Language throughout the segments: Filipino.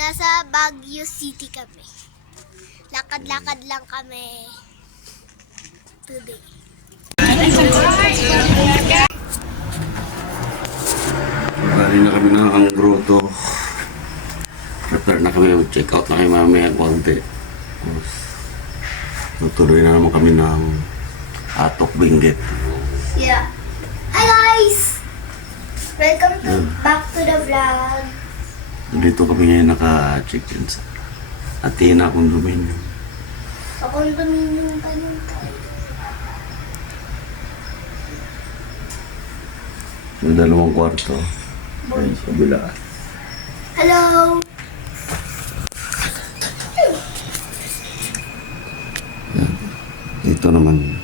Nasa Baguio City kami. Lakad-lakad lang kami today. Galing na kami ng grotto. Prepare na kami, check out na kami mamaya konti. Tutuloy na naman kami ng Atok Benguet. Yeah. Hi guys! Welcome back to the vlog. Dito kami ngayon naka-check-in sa Athena Condominium. Sa condominium pa nun tayo. Yung dalawang kwarto. Ayun sa kabila. Hello! Dito naman.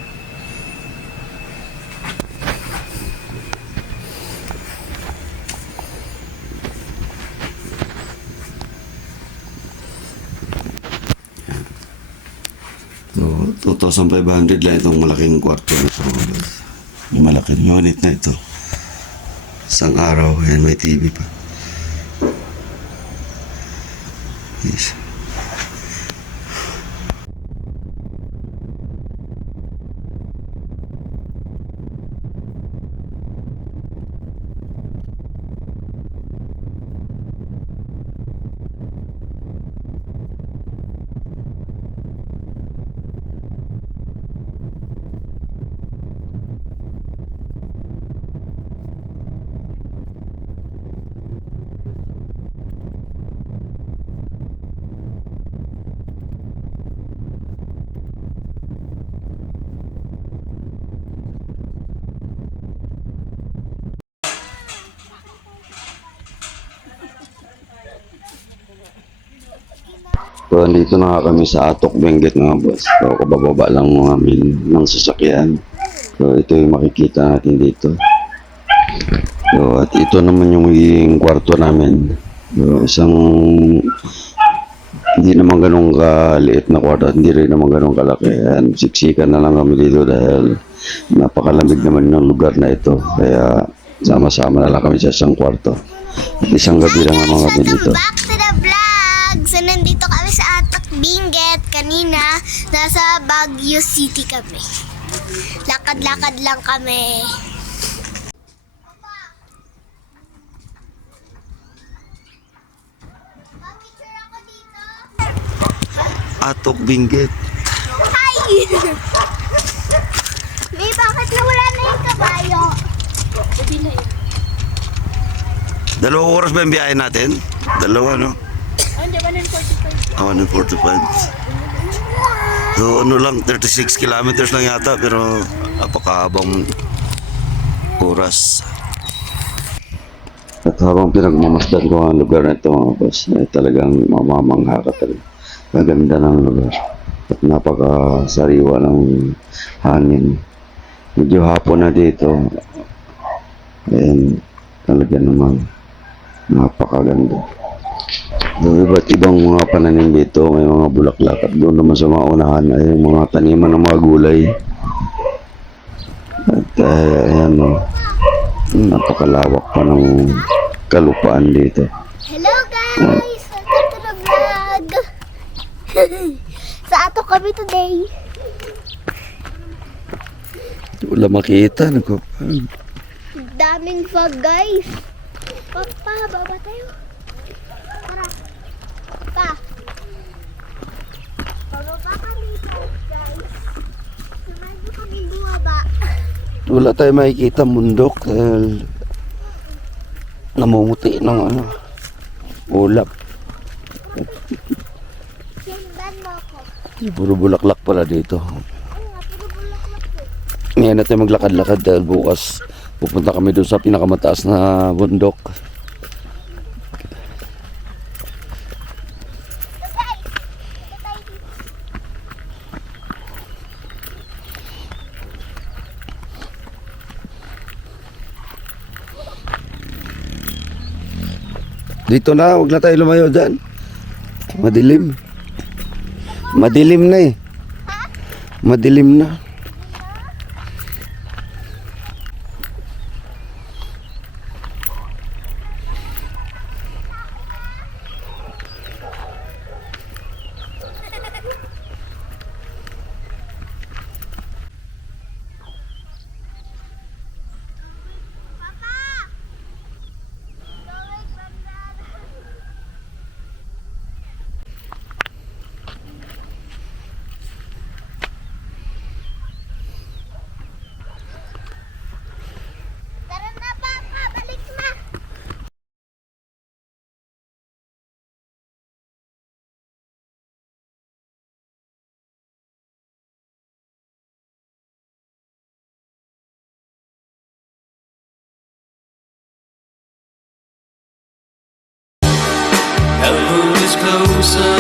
So, 2,500 lang itong malaking kwarto na ito. Yung malaking unit na ito. Isang araw, yan may TV pa. Yes. So, andito na nga kami sa Atok Benguet mga boss. So, kabababa lang namin ng sasakyan. So, ito yung makikita natin dito. So, at ito naman yung magiging kwarto namin. So, isang hindi naman ganun kaliit na kwarto at hindi rin naman ganun kalaki. And siksikan na lang kami dito dahil napakalamig naman ng lugar na ito. Kaya sama-sama na lang kami sa isang kwarto. At isang gabi lang naman kami dito. Welcome back to the vlog! So, nandito kami sa Atok Benguet. Kanina, nasa Baguio City kami. Lakad-lakad lang kami. Atok Benguet. Hi! May bakit nawala na yung kabayo? Dalawang oras ba yung biyahe natin? Dalawa, no? Hindi, 145. 145. So, ano lang, 36 kilometers lang yata, pero napakahabang oras. At habang pinagmamasdan ko ang lugar na ito, mga boss, ay talagang mamamangha ka talaga. Maganda ng lugar. At napakasariwa ng hangin. Medyo hapon na dito. And talaga naman napakaganda. So, iba't ibang mga pananim dito. May mga bulaklak. At doon naman sa mga unahan ay mga taniman ng mga gulay. At ayan o. Napakalawak pa ng kalupaan dito. Hello guys! Welcome to the vlog! Sa Atok kami today. Wala makita. Daming fog guys. Papa, baba tayo. Tara. Pa. Bababa kami guys. Samahan niyo kami bumaba. Wala tayo makikita mundok dahil namumuti ng ulap. Sindan mo ako. Puro bulaklak pala dito. Ano nga, puro bulaklak po. Ngayon natin maglakad-lakad dahil bukas pupunta kami doon sa pinakamataas na bundok. Dito na, huwag na tayo lumayo dyan. Madilim. Madilim na eh. Madilim na. sa